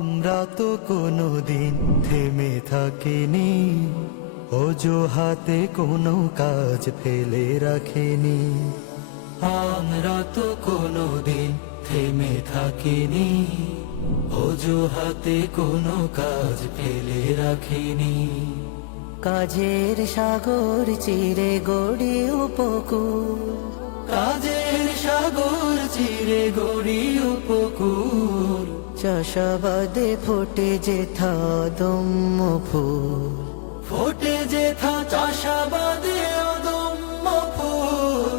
আমরা তো কোনোদিন থেমে থাকিনি, অজুহাতে কোনো কাজ ফেলে রাখিনি। আমরা তো কোনোদিন থেমে থাকিনি, অজুহাতে কোনো কাজ ফেলে রাখিনি। কাজের সাগর চিরে গড়ি উপকূল, কাজের সাগর চিরে গড়ি উপকূল। চাষাবাদে ফোটে যেথা দম্য ফুল, ফোটে যেথা চাষাবাদে অদম্য ফুল।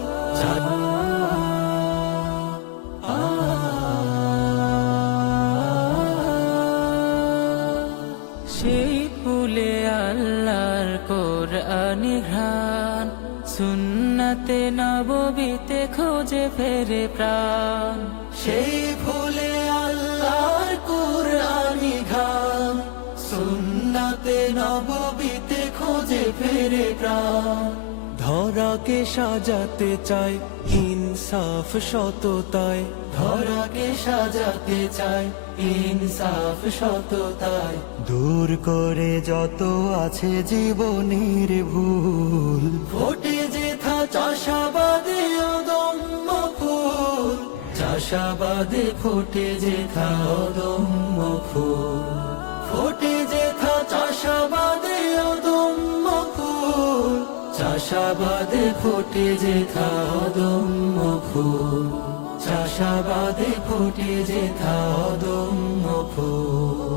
সেই ফুলে আল্লাহর কোরআনি ঘ্রাণ, সুন্নাতে নববীতে খোঁজে ফেরে প্রাণ। সেই ফুলে আল্লাহর কুরআনি ঘ্রাণ, সুন্নাতে নববীতে খোঁজে ফেরে প্রাণ। ধরাকে সাজাতে চাই ইনসাফ সততায়, ধরাকে সাজাতে চাই ইনসাফ সততায়। দূর করে যত আছে জীবনের ভুল, ফোটে যেথা চাষাবাদে অদম্য ফুল। চাষাবাদে ফোটে যেথা অদম্য ফুল, ফোটে যেথা চাষাবাদে অদম্য ফুল। চাষাবাদে ফোটে যেথা অদম্য ফুল, চাষাবাদে ফোটে যেথা অদম্য ফুল।